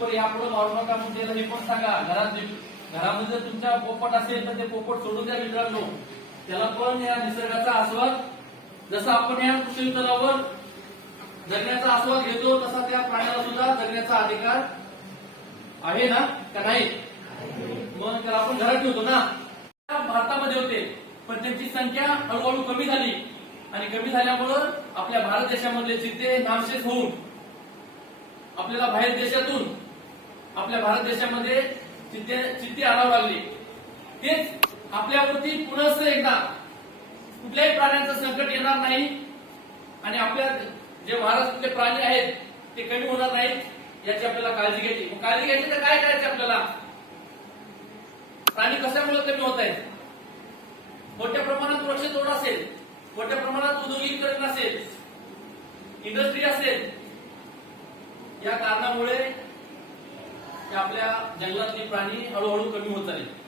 पण यापुढे मारू नका म्हणून त्याला हे पण सांगा. घरामध्ये जर तुमच्या पोपट असेल तर ते पोपट सोडून द्या मित्रांनो. त्याला पण या निसर्गाचा आस्वाद, जसं आपण या कृषी तलावावर जगण्याचा आस्वाद घेतो तसा त्या प्राण्याला सुद्धा जगण्याचा अधिकार आहे ना, का नाही? मग त्याला आपण घरात ठेवतो ना. भारतामध्ये होते पण त्यांची संख्या हळूहळू कमी झाली आणि कमी झाल्यामुळं आपल्या भारत देशामधले चित्ते नामशेष होऊन आपल्याला बाहेर देशातून आपल्या भारत देशामध्ये चित्ते आणावं लागले. तेच आपल्यावरती पुनः एकदा कुठल्याही प्राण्यांचं संकट येणार नाही आणि आपल्या जे महाराष्ट्रातले प्राणी आहेत ते कमी होणार नाहीत याची आपल्याला काळजी घ्यायची. काळजी घ्यायची तर काय करायचं आपल्याला? प्राणी कशामुळे कमी होत आहेत? मोठ्या प्रमाणात वृक्षतोड असेल, मोठ्या प्रमाणात औद्योगिकीकरण असेल, इंडस्ट्री असेल, या कारणामुळे आपल्या जंगलातली प्राणी हळूहळू कमी होत चालले.